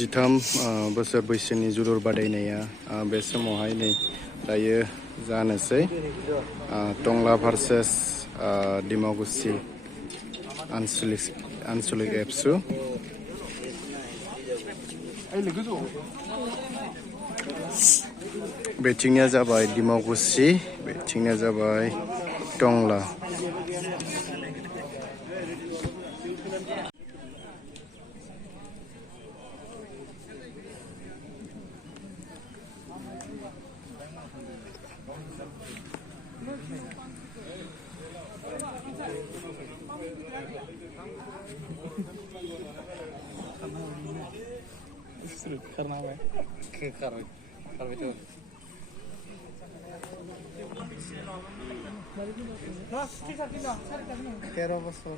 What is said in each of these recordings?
जिथाम बोसोर बैसोनि जोलुर बादायनाया बे समावहाय नै दायो जानोसै टंला भार्सेस डिमाकुसि आनसलिक एबसु बेथिंनिया जाबाय डिमाकुसि बेथिंनिया जाबाय टंला करना है कर बेटो तेरह बसो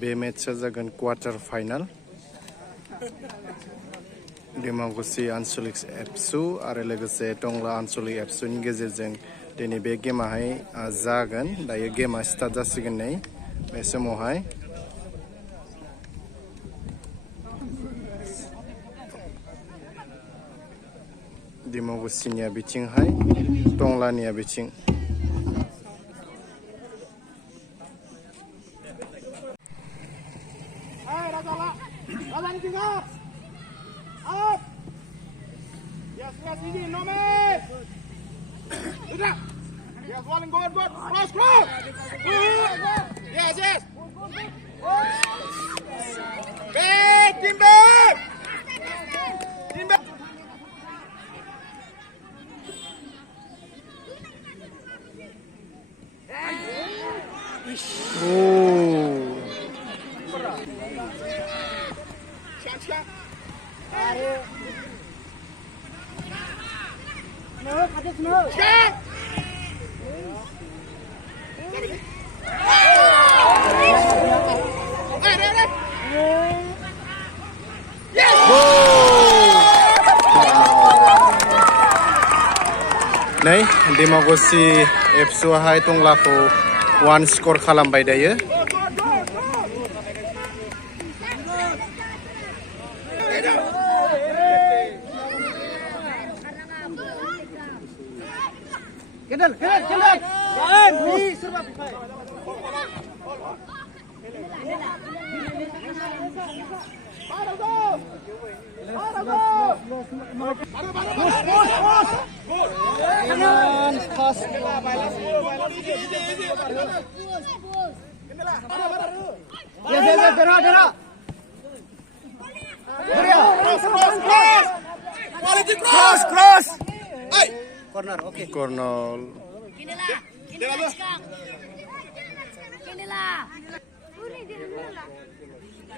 बे मेचआ जागोन क्वार्टार फाइनाल डिमाकुसि आनसलिक एबसु आरो लोगोसे टंला आनसलिक एबसुनि गेजेरजों दिनै बे गेमाहाय जागोन दायो गेमा स्टार्ट जासिगोन नै बे समावहाय डिमाकुसिनिया बिथिंहाय टंलानिया बिथिं Yes, easy, no man. Yes, rolling, good. Cross. Yes. Team back. नै डिमाकुसि एबसुआहाय टंलाखौ 1 स्कर खालामबाय दायो Cross. Hey. corner okay colonel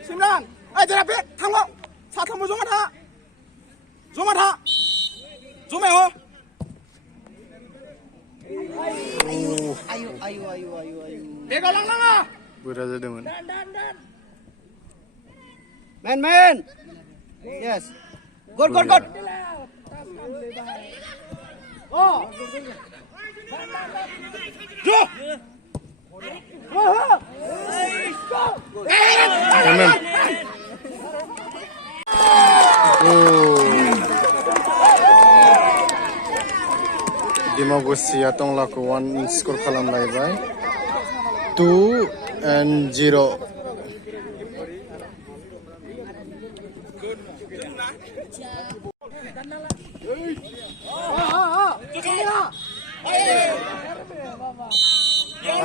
Simran, jera pe, thanglo. Sathamo joma tha. Joma ho. ayo Bega lang. बुरा जादोंमोन man yes good Oh. Jo. Amen. Dimakusi Tonglaku 1 skor खालामलायबाय 2-0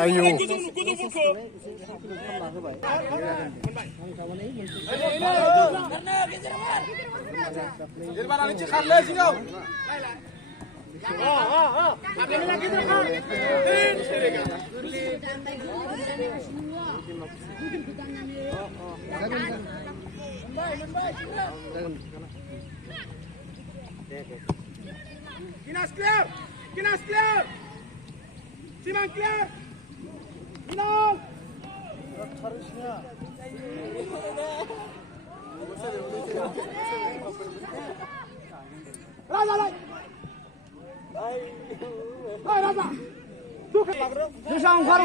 Ayo Kinas clear. Kinas clear. Simang clear. Minal. Raja lai. Hai Raja. Usang umkar.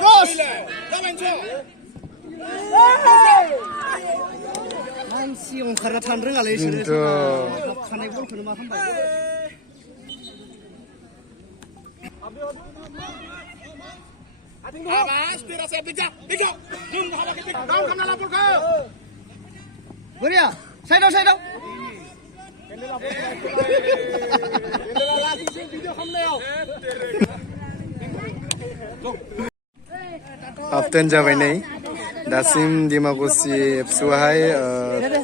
Cross. मानसि ओंखारना थानो रोङालै इसोरो खानाय बलखौनो मा खालामबाय Boria, साइडआव half time जाबाय नै दासिम दिमाकुसि एबसुआहाय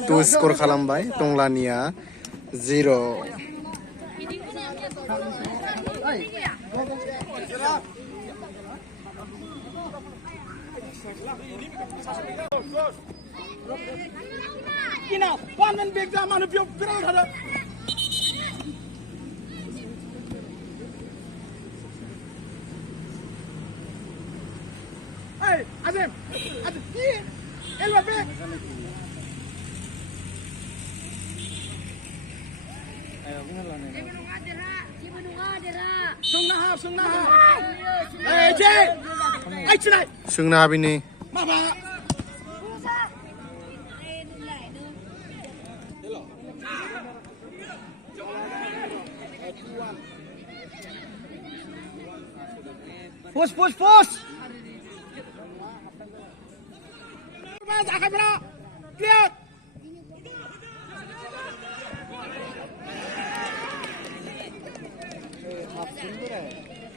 2 स्कर खालामबाय टंलानिया 0 Kina, one man big jam anu piok viral hada. Hey, Azim, elwa be. Sungna ha. Hey, Jay. Ai chinai. Sungna habini. Mama. Push. Mas akan berak. Clear.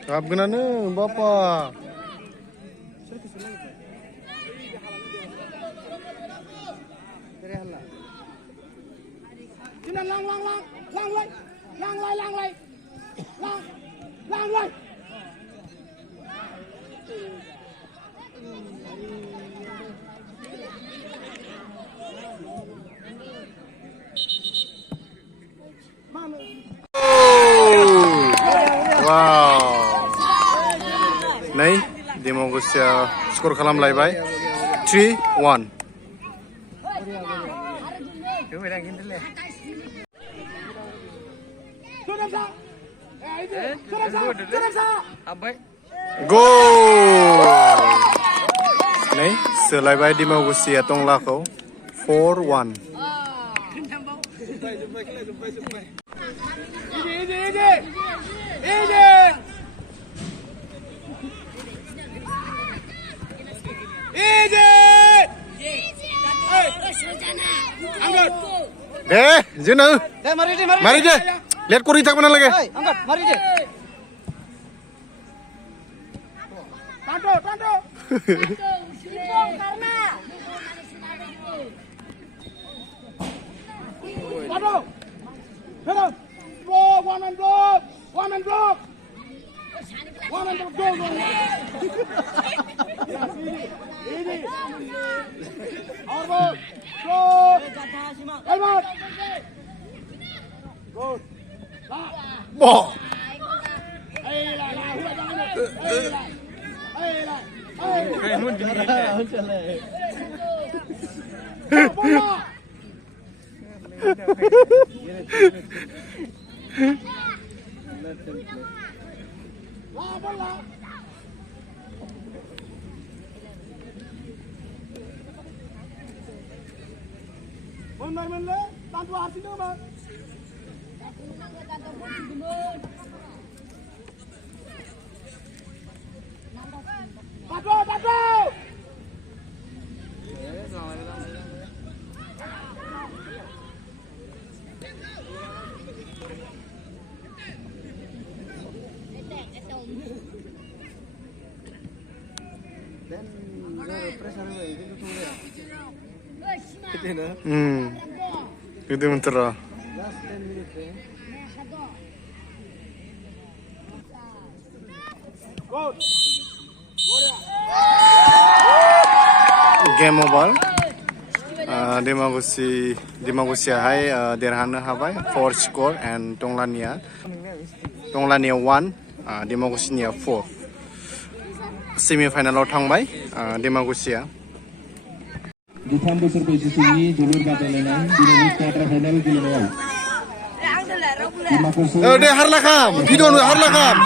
Habganano Bapak. Sini lang. Wow. Nay, Dimakusi skor खालामलायबाय 3-1. Goal. Nay, सोलायबाय दिमाकुसिया टंलाखौ 4-1. Jenu. Mari je. Lihat kuri tak mana lagi. Angkat, mari je. Tanto. Karena. Tanto. Hello. One man block. Go. Ini. Arbo. Go. Helmet. Go. Ball. Benar-benar tanpa arti tu bang. Tato. Itu mentera. Game अभार दिमाकुसियाहाय देरहानो हाबाय 4 स्कर end टंलानिया 1 दिमाकुसिनिया 4 सेमिफाइनालाव थांबाय दिमाकुसिया Dufan besar posisinya jalur batalnya di quarter final गेलेनायाव दे हारलाखाम video हारलाखाम